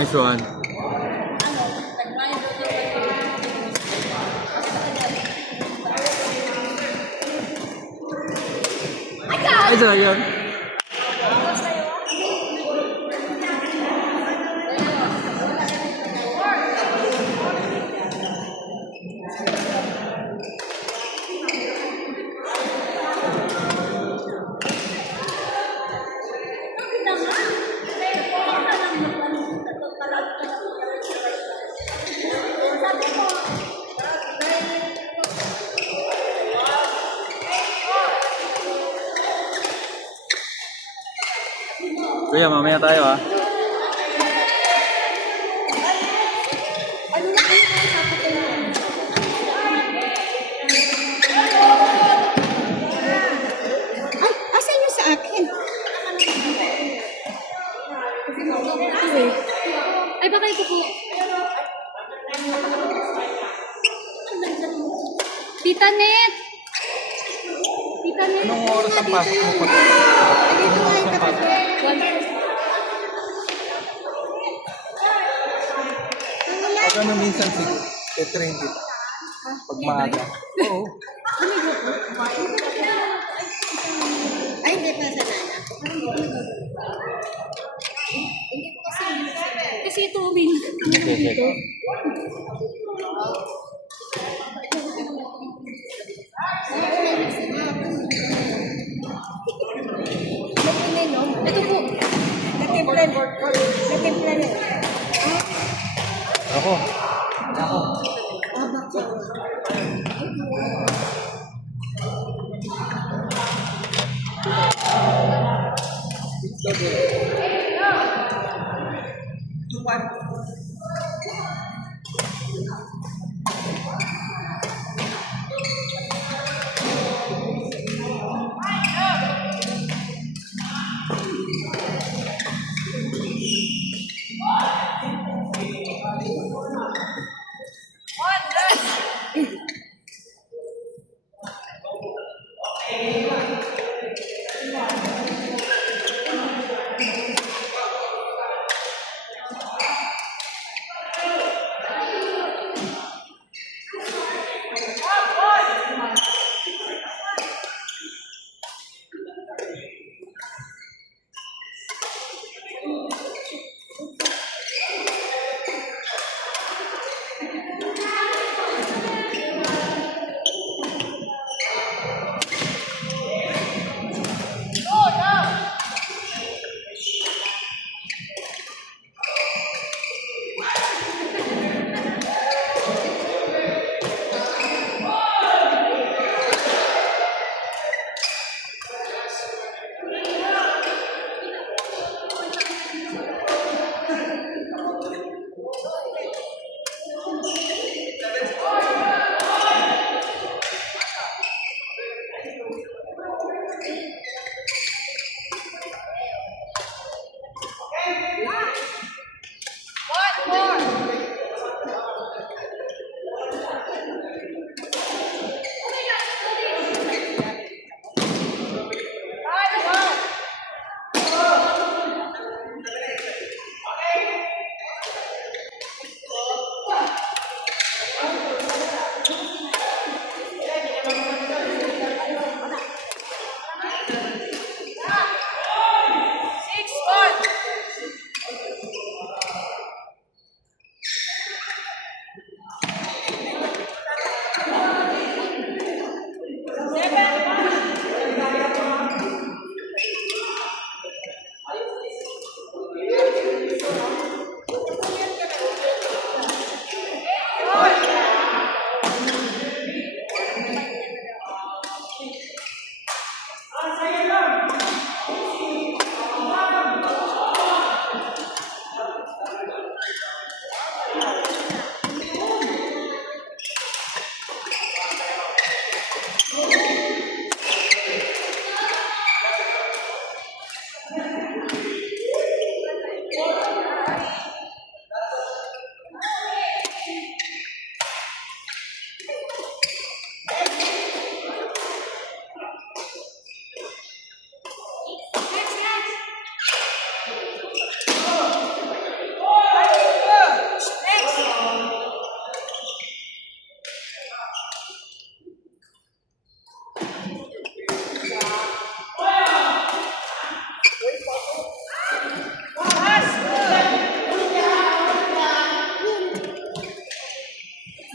Nice one. Ay, sayang. Kuya, mamaya tayo ah. Ay, asan yung sa akin? Ay, baka ito po. Tita Net! Tita Net! Anong oras ang pasok mo pa? Dito nga yung kapatid. Pag ano minsan si train kita. Pag maaga. Oo. Ay, hindi pa sa nana. Kasi ito, Win. Okay. Ito po. Natimpla na. Ako.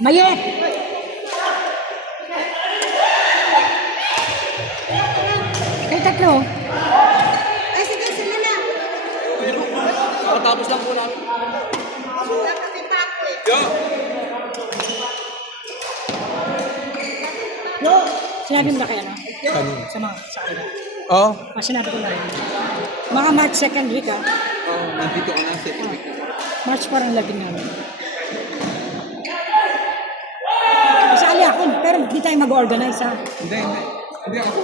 Mayet! Kayo tatlo. Ay, sige, sila na. Tapos lang po namin. Dapat may pako eh. Yo! Sinabi mo na kaya, no? Kanina. Sa kanila. Oo. Sinabi ko na rin. Mga March 2nd week, ah. Oo, nandito ka na sa week. March parang labing namin. Kasali ako, pero hindi tayo mag-organize, ha? Hindi. Hindi ako.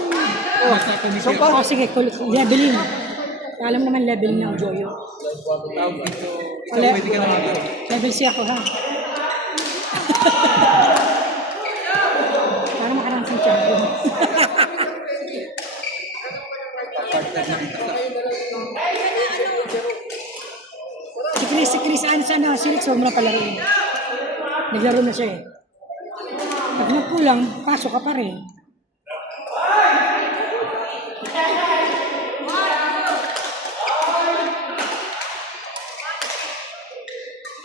Nasa committee ako. Oh, sige, leveling. Alam naman leveling ng Joyo. Tawag dito. Ikaw Ole. pwede ka na mag Level C ako, ha? Para makarang sa champion. partner na kita. Si Chris, ano, si Rex, huwag mo na palaruin. Naglaro na siya, eh. Pag nagkulang, pasok ka pa rin.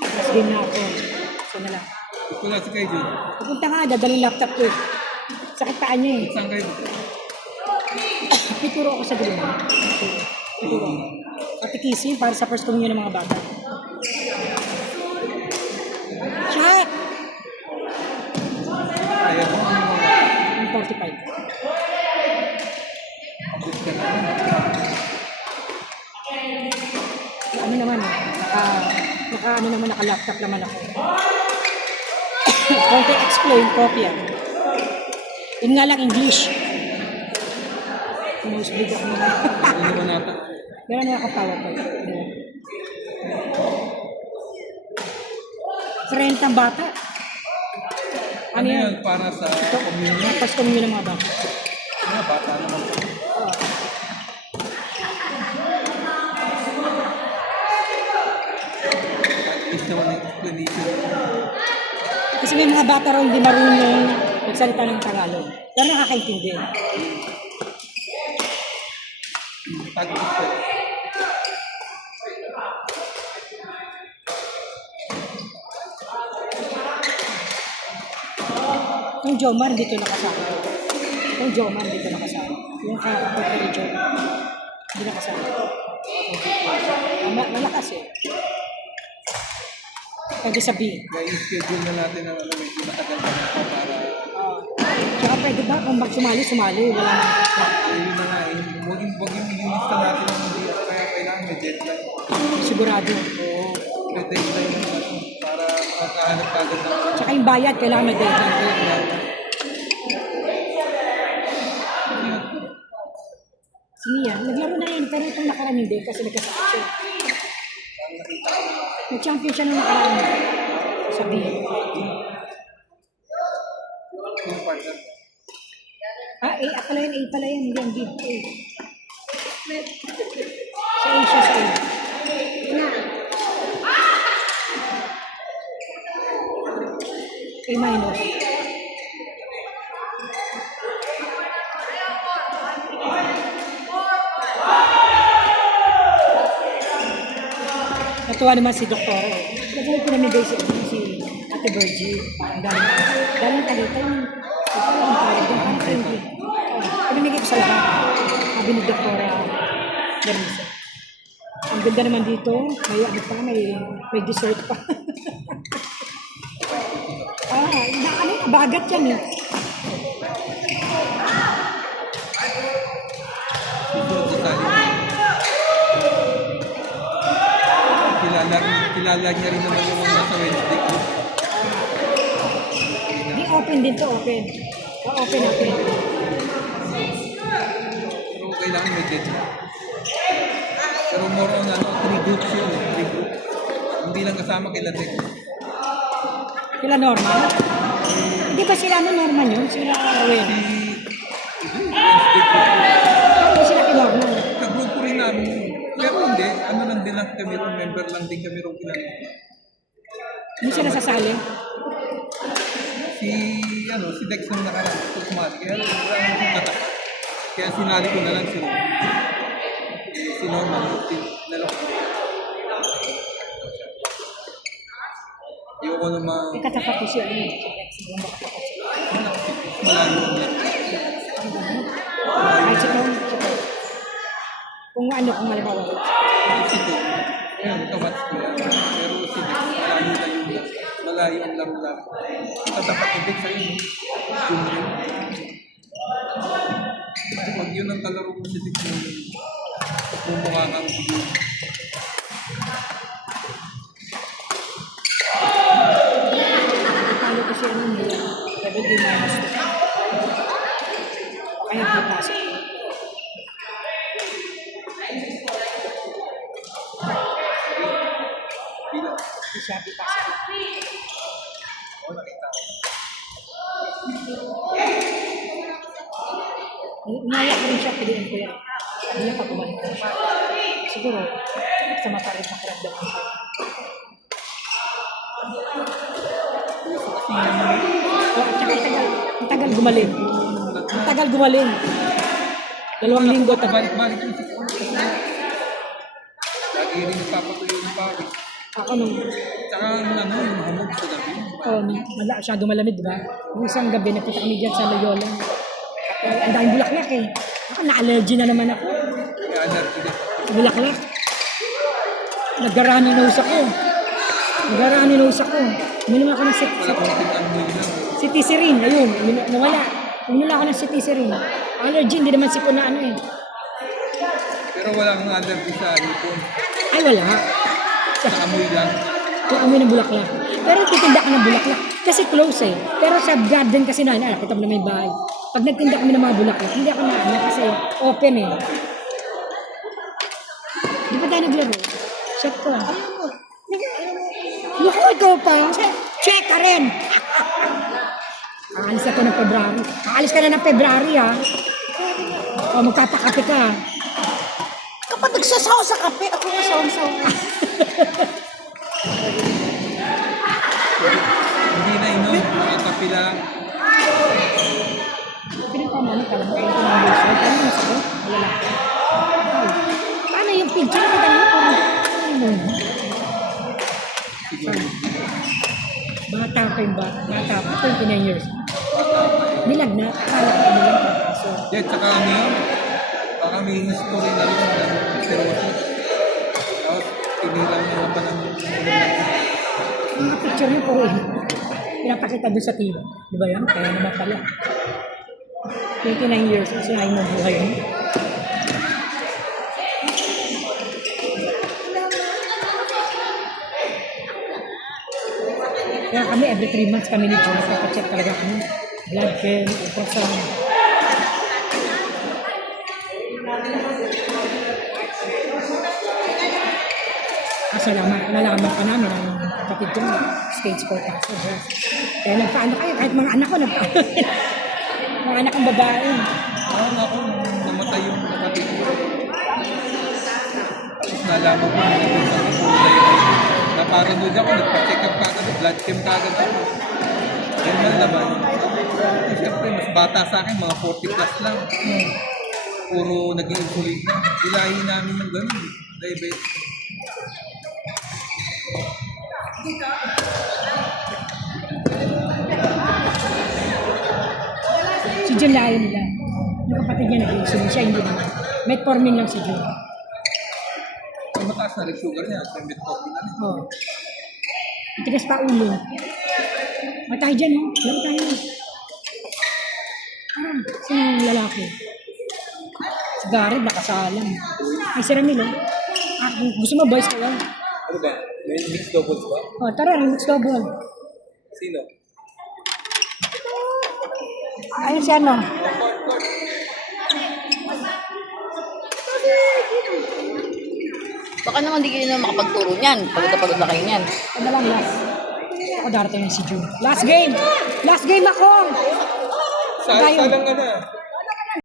Mas game na ako. So na lang. Gusto na si Kaiju. Pupunta nga, dadaling laptop ko, eh. Sakit paa niya, eh. Saan kayo? Ituro ako sa dulo. Ituro. Patikisin para sa first communion ng mga bata. Shot! Ayaw mo kami mga Ang 45. abot ka na. Ano naman, ano naman, naka-laptop naman ako. Konti explain, kopya. Yun nga lang, English. Nosebleed ako naman. Ano naman nata? Meron na ako PowerPoint. Friend ng bata. Ano yan? Para sa community? Tapos communion ng mga bata. Mga bata naman. Oo. At least naman ang explanation. Kasi may mga bata raw hindi marunong magsalita ng Tagalog. Pero nakakaintindi. Tag-is ko. Yung Jomar dito nakasama. Yung Jomar dito nakasama. Yung kakapot ni Jomar. Hindi nakasama. Malakas, eh. Pwede sabihin. Kaya i-schedule na natin ang ano, medyo matagal pa na para Tsaka pwede ba kung sumali, wala na. ayun na nga eh. Huwag yung ilista natin ang hindi kaya kailangan may deadline. Sigurado. Oo, may deadline na naman para makakahanap agad ng Tsaka yung bayad, kailangan may deadline. Si Mia, naglaro na rin, pero itong nakaraan hindi kasi nagkasakit siya. Nag-champion siya nung nakaraan. Sabihin. yung partner. A pala yan, yung bid. Sa A siya, sa A. Na. A minus. Natuwa naman si Doktor. Kasi may pinamigay si Ate Virgie. Parang galing kalita yung pinamigay ko sa lahat. Sabi ni Doktor Bernice. Ang ganda naman dito. May ano pa, may dessert pa. Bagat yan, eh. kilala niya rin naman yung mga nasa Wednesday group. Di open din to, open. Open natin. Pero kailangan may deadline. Pero more on 3 groups yun. 3 groups. Hindi lang kasama kila Tek. Sila normal? Hindi ba sila normal yun? Sila Rowen? Wednesday group. Hindi sila kinormal. Ka-grupo rin namin yun. Pero hindi, ano lang din lang kami ron, member lang din kami ron kinala. Hindi sila sasali. Si Dex nung nakaraan, sumali. Kaya wala nang natakas. Kaya sinali ko na lang si Norman. Si Norman, nalok. Ayoko naman, Katapat ko siya. Si Rex, yung makatapat siya. malayo ang lang. Kahit si Tom, kung ano, kung halimbawa. Si Tom, ayun, kawats ko yan. Pero si Dex, malayo ang lang. Katapat ko Dex ayun, junior. Pag yun ang kalaro mo si Dex, mumukha kang video. Talo ko siya nun nila. Sabi di minus 2. Kaya pupasok. Bilang. Si Shabby pasok. Oo, nakita ko. Umaya ko rin siya, piliin ko yan. Sabi niya pag bumalik ko siya. Siguro, sa mapalit na karamdam ko siya. At saka ang tagal gumaling. Ang tagal gumaling. 2 linggo tagal. Balik-balik yung sikon. Lagi rin nagpapatuloy ng pawis. Ako nung, Tsaka yung hamog sa gabi. masyado malamig, di ba? Yung isang gabi, nagpunta kami dyan sa Loyola. Ang daming bulaklak eh. Ako, na-allergy na naman ako. Kaya allergy din. Bulaklak. Naggarani nose ako. Uminom ako ng Wala kong tinanong lang. cetirizine. Ayun, nawala. Uminom ako ng cetirizine. Allergy, hindi naman sipon na ano eh. Pero wala kang allergy sa hipon. Ay, wala. Sa amoy lang. Yung amoy ng bulaklak. Pero titinda ka ng bulaklak. Kasi close eh. Pero sa garden kasi na, nakita mo na may bahay. Pag nagtinda kami ng mga bulaklak, hindi ako na kasi open eh. Di ba tayo naglaro? Shot ko. Naku, ikaw pa. Check ka rin. Aalis ako ng February. Aalis ka na ng February ha. O, magpapakape ka. Kapag nagsasawa sa kape, ako nasawa-sawa. Hindi na inom. Mga kape lang. Pinagpamano ka lang. Kaya ko ng buso. Paano yung sagot? Malalaki. Paano yung picture? Kita mo kung ano mo. Siguro. Bata pa yung bata. Bata pa. 29 years. Nilagnat. Akala ko nilagnat. So, Yan, tsaka ano yun? Baka may history na rin ng cirrhosis. Tapos, tinilang niya na pa ng mga picture niyo po eh. Pinapakita doon sa TV. Di ba yan? Kaya naman pala. 29 years. Sinayin mo buhay mo. Kaya kami every 3 months kami nito. Nagpapacheck talaga kami. Blood chem, ultrasound. Nalaman pa namin ang kapatid ko stage 4 cancer breast. Kaya nagpaano kayo, kahit mga anak ko nagpaano. Mga anak kong babae. ako, namatay yung kapatid ko. Tapos nalaman ko na nagpapag ko na paranoid ako, nagpa-check up kagad, blood chem kagad ako. Yan man naman. Siyempre, mas bata sa akin, mga 40 plus lang. Puro nag-insulin na. Ilahi namin ng ganun. Diabetes. Si Jun layo nila. Yung kapatid niya nag-insulin siya, hindi naman. Metformin lang si Jun. Ang mataas na rin sugar niya, metformin na rin. Oo. Matigas pa ulo. Matay dyan, oh. Laro tayo. Sino yung lalaki? Si Garrett, nakasalang. Ay, si Ramil, oh. Gusto mo, boys ka lang? Ano ba? May mixed doubles ba? Oh, tara, remix double. Sino? Ayun si ano. Baka naman di kayo na makapagturo niyan. Pagod na kayo niyan. Ano lang last. Ako darating na si June. Last game! Last game ako! Sa Tayo. lang ka na.